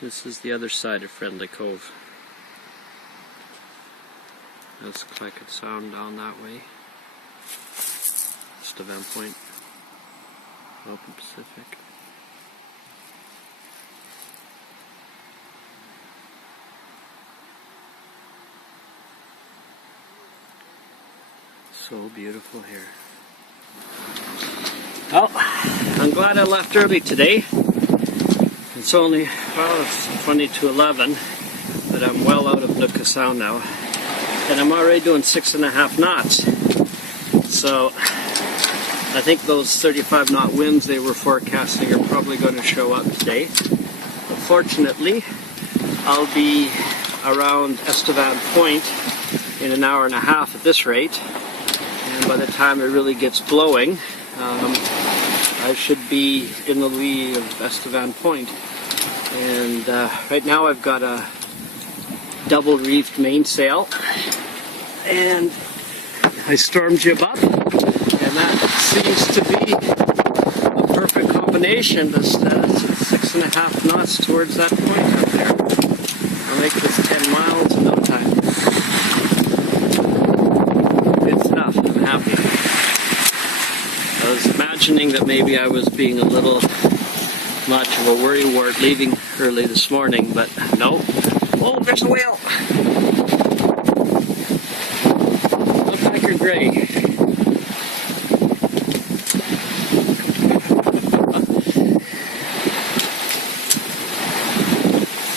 This is the other side of Friendly Cove. That's Clackett Sound down that way. Just a Van Point, Open Pacific. So beautiful here. Well, I'm glad I left early today. It's only, well, it's 20 to 11, but I'm well out of Nootka Sound now. And I'm already doing 6.5 knots. So I think those 35 knot winds they were forecasting are probably going to show up today. But fortunately, I'll be around Estevan Point in an hour and a half at this rate. And by the time it really gets blowing, I should be in the lee of Estevan Point. And right now I've got a double reefed mainsail, and I storm jib up, and that seems to be a perfect combination to set us at 6.5 knots towards that point up there. I'll make this 10 miles in no time. Good stuff, I'm happy. I was imagining that maybe I was being a little much of a worrywart leaving early this morning, but no. Oh, there's a whale! Woodpecker gray.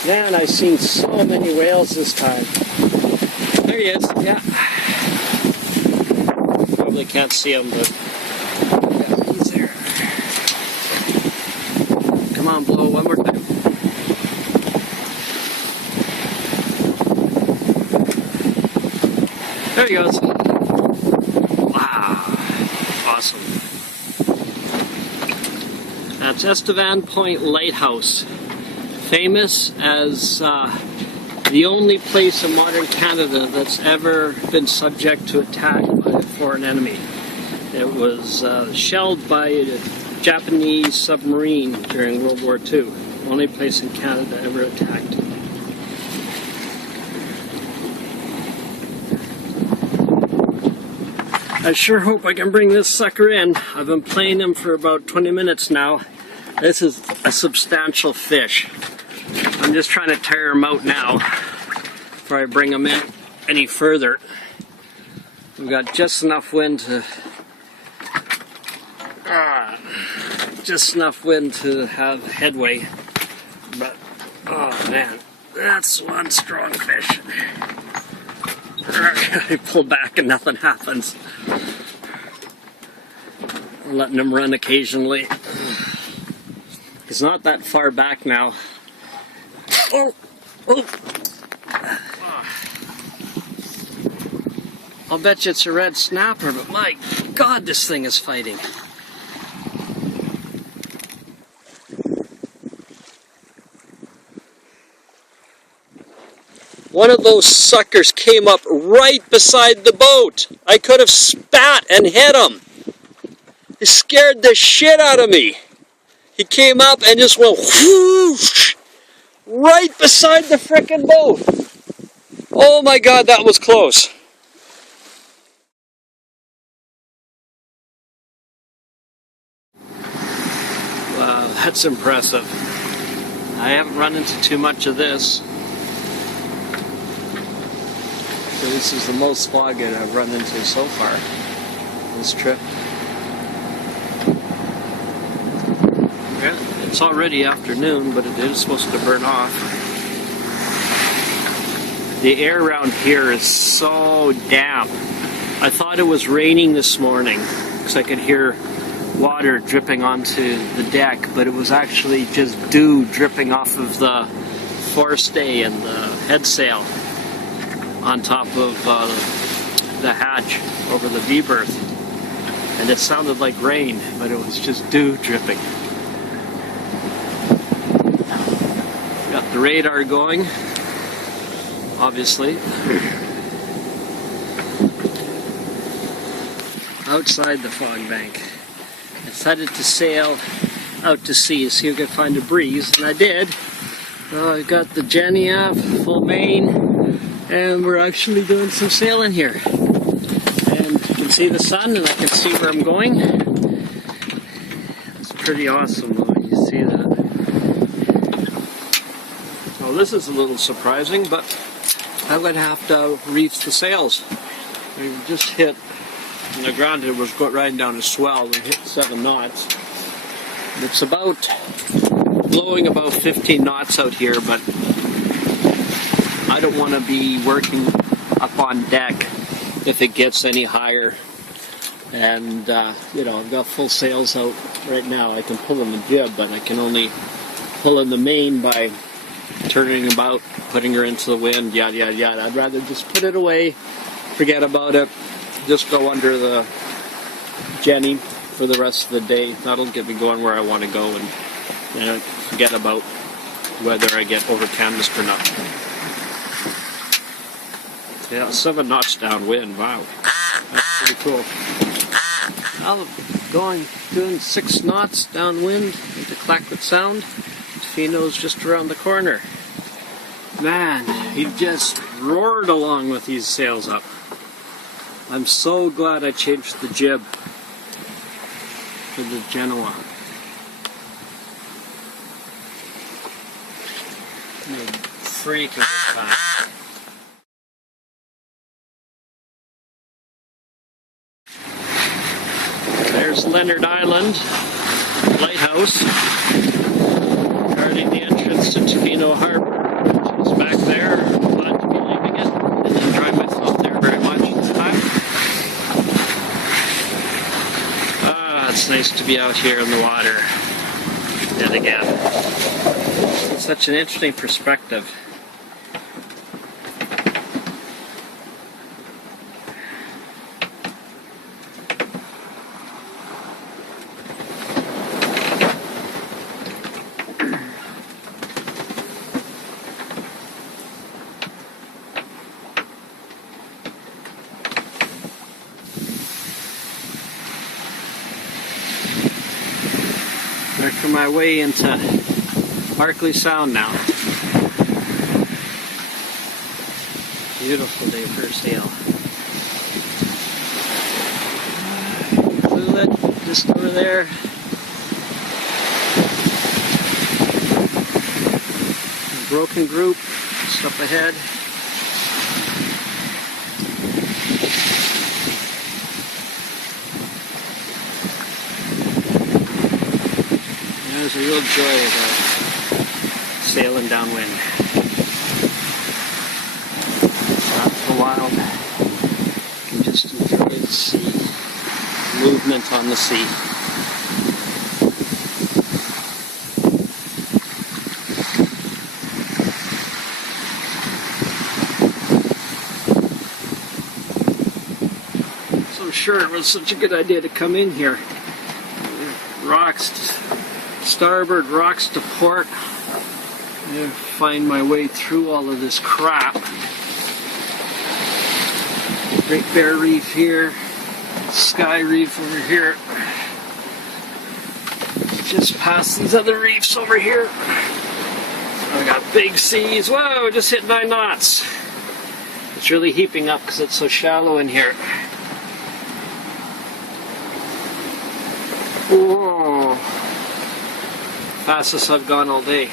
Man, I've seen so many whales this time. There he is, yeah. Probably can't see him, but yeah, he's there. Come on, blow one more time. There he goes. Wow, awesome. That's Estevan Point Lighthouse, famous as the only place in modern Canada that's ever been subject to attack by a foreign enemy. It was shelled by a Japanese submarine during World War II. Only place in Canada ever attacked. I sure hope I can bring this sucker in. I've been playing him for about 20 minutes now. This is a substantial fish. I'm just trying to tire him out now before I bring him in any further. We've got just enough wind to have headway, but oh man, that's one strong fish. I pull back and nothing happens. I'm letting him run occasionally. He's not that far back now. Oh! I'll bet you it's a red snapper, but my God, this thing is fighting. One of those suckers came up right beside the boat. I could have spat and hit him. He scared the shit out of me. He came up and just went whoosh, right beside the frickin' boat. Oh my God, that was close. Wow, that's impressive. I haven't run into too much of this. This is the most flogget I've run into so far this trip. Yeah, it's already afternoon, but it is supposed to burn off. The air around here is so damp. I thought it was raining this morning because I could hear water dripping onto the deck, but it was actually just dew dripping off of the forestay and the head sail on top of the hatch over the V-berth. And it sounded like rain, but it was just dew dripping. Got the radar going, obviously. Outside the fog bank. I decided to sail out to sea, see if I could find a breeze, and I did. I got the Jenny off, full main, and we're actually doing some sailing here. And you can see the sun, and I can see where I'm going. It's pretty awesome though, you see that. Well, this is a little surprising, but I'm going to have to reef the sails. We just hit, and the ground it was riding down a swell, we hit 7 knots. It's about blowing about 15 knots out here, but I don't want to be working up on deck if it gets any higher. And you know, I've got full sails out right now. I can pull in the jib, but I can only pull in the main by turning about, putting her into the wind, yada yada yada. I'd rather just put it away, forget about it, just go under the Jenny for the rest of the day. That'll get me going where I want to go, and forget about whether I get over canvas or not. Yeah, 7 knots downwind. Wow, that's pretty cool. I'm doing 6 knots downwind into Clackwood Sound. Tofino's just around the corner. Man, he just roared along with these sails up. I'm so glad I changed the jib to the Genoa. Freaking fast. There's Leonard Island Lighthouse, guarding the entrance to Tofino Harbor, which is back there. I'm glad to be leaving it. Didn't enjoy myself there very much this time. It's nice to be out here in the water yet again. It's such an interesting perspective. Working my way into Barkley Sound now. Beautiful day for a sail. Fluid just over there. Broken group just up ahead. There's a real joy of sailing downwind. Not for a while. You can just enjoy the sea, movement on the sea. So I'm sure it was such a good idea to come in here. Rocks to starboard, rocks to port. And find my way through all of this crap. Great Bear Reef here, Sky Reef over here. Just past these other reefs over here. I got big seas. Whoa, just hit 9 knots. It's really heaping up because it's so shallow in here. Whoa. Fastest I've gone all day.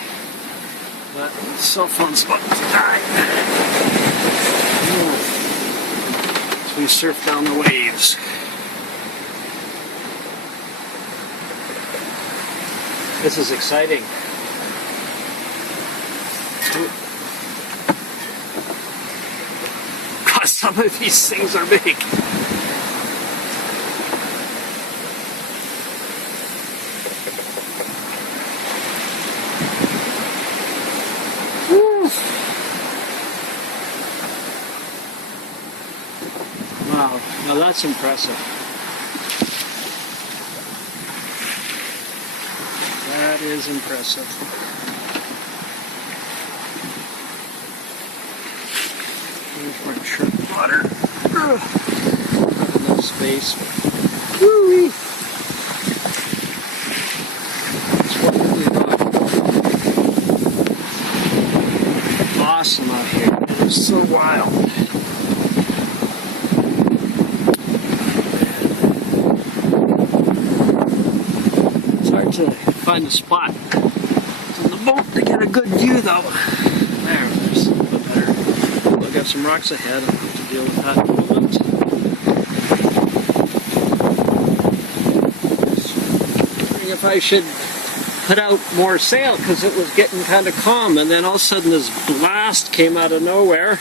That cell phone's about to die. So we surf down the waves. This is exciting. God, some of these things are big. Wow, now that's impressive. That is impressive. There's my trip water. Enough space. Woo-wee. That's what we got. so wild. It's hard to find a spot on the boat to get a good view though. There's a little bit better. We've got some rocks ahead. I'll have to deal with that in a moment. Wondering if I should put out more sail because it was getting kind of calm, and then all of a sudden this blast came out of nowhere.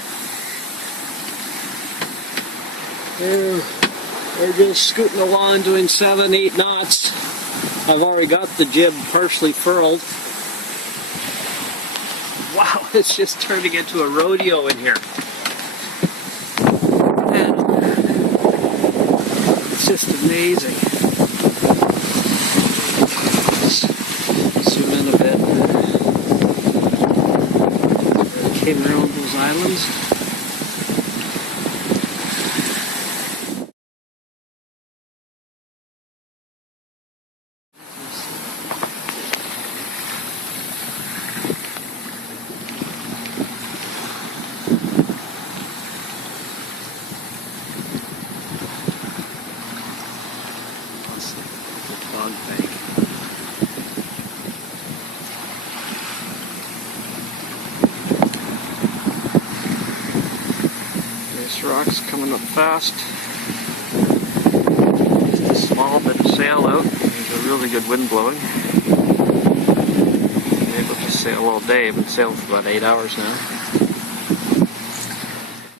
We're just scooting along doing 7-8 knots. I've already got the jib partially furled. Wow, it's just turning into a rodeo in here. And it's just amazing. Zoom in a bit. Came around those islands. Dog bank. This rock's coming up fast. Just a small bit of sail out. There's a really good wind blowing. I'm able to sail all day. I've been sailing for about 8 hours now.